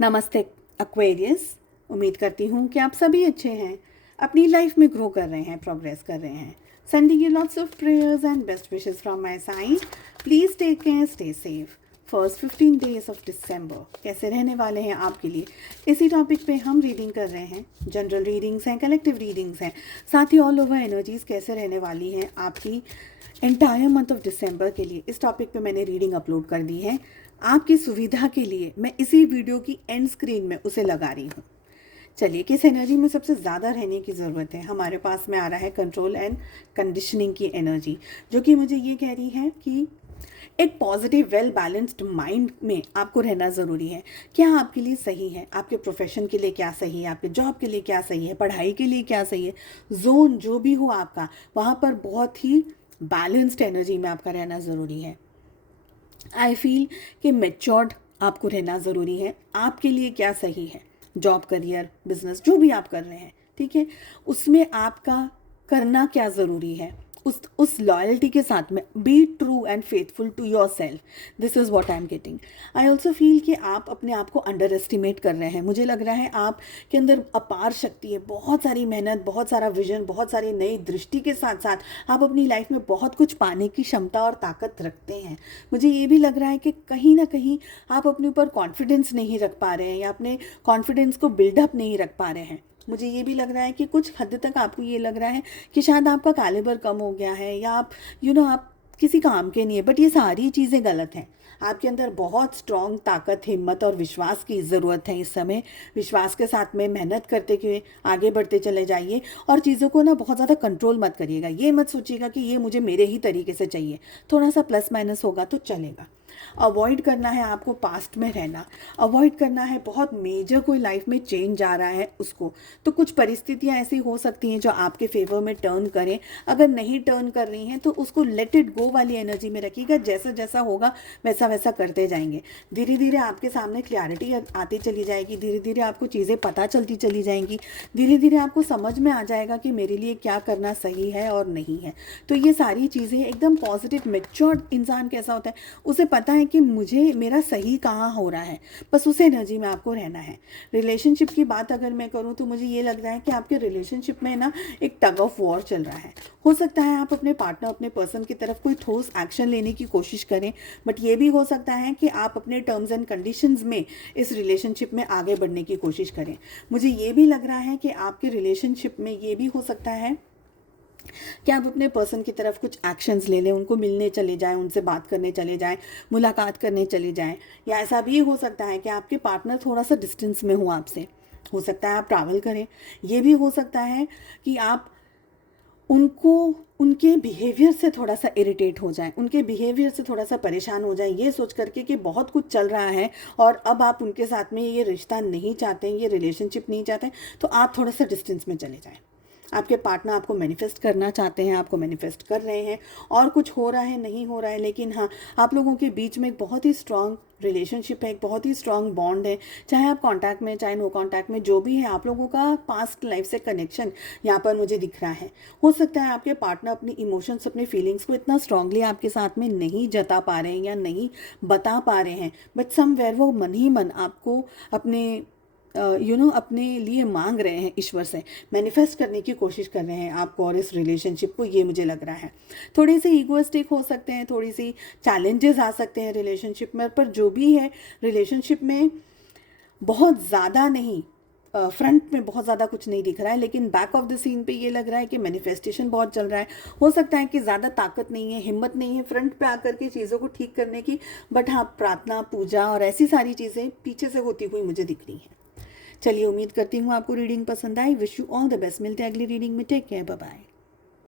नमस्ते एक्वेरियस। उम्मीद करती हूँ कि आप सभी अच्छे हैं, अपनी लाइफ में ग्रो कर रहे हैं, प्रोग्रेस कर रहे हैं। Sending you lots of prayers and best wishes from my side. Please take care, stay safe. First 15 days of दिसंबर कैसे रहने वाले हैं आपके लिए, इसी टॉपिक पे हम रीडिंग कर रहे हैं। जनरल रीडिंग्स हैं, कलेक्टिव रीडिंग्स हैं, साथ ही ऑल ओवर एनर्जीज कैसे रहने वाली हैं आपकी एंटायर मंथ ऑफ दिसंबर के लिए। इस टॉपिक पे मैंने रीडिंग अपलोड कर दी है आपकी सुविधा के लिए। मैं इसी वीडियो की एंड स्क्रीन में उसे लगा रही हूँ। चलिए, किस एनर्जी में सबसे ज़्यादा रहने की ज़रूरत है। हमारे पास में आ रहा है कंट्रोल एंड कंडीशनिंग की एनर्जी, जो कि मुझे ये कह रही है कि एक पॉजिटिव वेल बैलेंस्ड माइंड में आपको रहना ज़रूरी है। क्या आपके लिए सही है, आपके प्रोफेशन के लिए क्या सही है, आपके जॉब के लिए क्या सही है, पढ़ाई के लिए क्या सही है, जोन जो भी हो आपका, वहाँ पर बहुत ही बैलेंस्ड एनर्जी में आपका रहना ज़रूरी है। आई फील कि मेच्योर्ड आपको रहना ज़रूरी है। आपके लिए क्या सही है, जॉब, करियर, बिजनेस, जो भी आप कर रहे हैं, ठीक है, उसमें आपका करना क्या ज़रूरी है, उस लॉयल्टी के साथ में be true and faithful to yourself. This is what I am getting. I also feel कि आप अपने आप को अंडर एस्टिमेट कर रहे हैं। मुझे लग रहा है आपके अंदर अपार शक्ति है, बहुत सारी मेहनत, बहुत सारा विजन, बहुत सारी नई दृष्टि के साथ साथ आप अपनी लाइफ में बहुत कुछ पाने की क्षमता और ताकत रखते हैं। मुझे ये भी लग रहा है कि कहीं ना कहीं आप अपने ऊपर कॉन्फिडेंस नहीं रख पा रहे हैं या अपने कॉन्फिडेंस को बिल्डअप नहीं रख पा रहे हैं। मुझे ये भी लग रहा है कि कुछ हद तक आपको ये लग रहा है कि शायद आपका कैलिबर कम हो गया है, या आप आप किसी काम के नहीं है। बट ये सारी चीज़ें गलत हैं। आपके अंदर बहुत स्ट्रॉन्ग ताकत, हिम्मत और विश्वास की ज़रूरत है इस समय। विश्वास के साथ में मेहनत करते हुए आगे बढ़ते चले जाइए और चीज़ों को ना बहुत ज़्यादा कंट्रोल मत करिएगा। ये मत सोचिएगा कि ये मुझे मेरे ही तरीके से चाहिए। थोड़ा सा प्लस माइनस होगा तो चलेगा। अवॉइड करना है आपको पास्ट में रहना, अवॉइड करना है बहुत मेजर कोई लाइफ में चेंज आ रहा है उसको। तो कुछ परिस्थितियां ऐसी हो सकती हैं जो आपके फेवर में टर्न करें। अगर नहीं टर्न कर रही हैं तो उसको लेट इट गो वाली एनर्जी में रखिएगा। जैसा जैसा होगा वैसा वैसा करते जाएंगे। धीरे धीरे आपके सामने क्लैरिटी आती चली जाएगी, धीरे धीरे आपको चीज़ें पता चलती चली जाएंगी, धीरे धीरे आपको समझ में आ जाएगा कि मेरे लिए क्या करना सही है और नहीं है। तो ये सारी चीज़ें एकदम पॉजिटिव मेच्योर्ड इंसान कैसा होता है, उसे पता है कि मुझे मेरा सही कहाँ हो रहा है। बस उस एनर्जी में आपको रहना है। रिलेशनशिप की बात अगर मैं करूँ तो मुझे ये लग रहा है कि आपके रिलेशनशिप में ना एक टग ऑफ वॉर चल रहा है। हो सकता है आप अपने पार्टनर, अपने पर्सन की तरफ कोई ठोस एक्शन लेने की कोशिश करें, बट ये भी हो सकता है कि आप अपने टर्म्स एंड कंडीशंस में इस रिलेशनशिप में आगे बढ़ने की कोशिश करें। मुझे ये भी लग रहा है कि आपके रिलेशनशिप में ये भी हो सकता है कि आप अपने पर्सन की तरफ कुछ एक्शंस ले लें, उनको मिलने चले जाएं, उनसे बात करने चले जाएं, मुलाकात करने चले जाएं। या ऐसा भी हो सकता है कि आपके पार्टनर थोड़ा सा डिस्टेंस में हो आपसे। हो सकता है आप ट्रैवल करें। ये भी हो सकता है कि आप उनको उनके बिहेवियर से थोड़ा सा इरिटेट हो जाएं, उनके बिहेवियर से थोड़ा सा परेशान हो जाएं, ये सोच करके कि बहुत कुछ चल रहा है और अब आप उनके साथ में ये रिश्ता नहीं चाहते हैं, ये रिलेशनशिप नहीं चाहते हैं, तो आप थोड़ा सा डिस्टेंस में चले जाएं। आपके पार्टनर आपको मैनिफेस्ट करना चाहते हैं, आपको मैनिफेस्ट कर रहे हैं, और कुछ हो रहा है, नहीं हो रहा है, लेकिन हाँ, आप लोगों के बीच में एक बहुत ही स्ट्रांग रिलेशनशिप है, एक बहुत ही स्ट्रांग बॉन्ड है। चाहे आप कांटेक्ट में, चाहे नो कांटेक्ट में, जो भी है, आप लोगों का पास्ट लाइफ से कनेक्शन यहाँ पर मुझे दिख रहा है। हो सकता है आपके पार्टनर अपनी इमोशंस, अपनी फीलिंग्स को इतना स्ट्रांगली आपके साथ में नहीं जता पा रहे हैं या नहीं बता पा रहे हैं, बट समवेयर वो मन ही मन आपको अपने अपने लिए मांग रहे हैं, ईश्वर से मैनिफेस्ट करने की कोशिश कर रहे हैं आपको और इस रिलेशनशिप को। ये मुझे लग रहा है थोड़े से ईगोइस्टिक हो सकते हैं, थोड़ी सी चैलेंजेस आ सकते हैं रिलेशनशिप में, पर जो भी है रिलेशनशिप में बहुत ज़्यादा नहीं, फ्रंट में बहुत ज़्यादा कुछ नहीं दिख रहा है, लेकिन बैक ऑफ द सीन पे ये लग रहा है कि मैनिफेस्टेशन बहुत चल रहा है। हो सकता है कि ज़्यादा ताकत नहीं है, हिम्मत नहीं है फ्रंट पे आकर के चीज़ों को ठीक करने की, बट हाँ, प्रार्थना, पूजा और ऐसी सारी चीज़ें पीछे से होती हुई मुझे दिख रही हैं। चलिए, उम्मीद करती हूँ आपको रीडिंग पसंद आई। Wish you all the best. मिलते हैं अगली रीडिंग में। Take care, bye bye.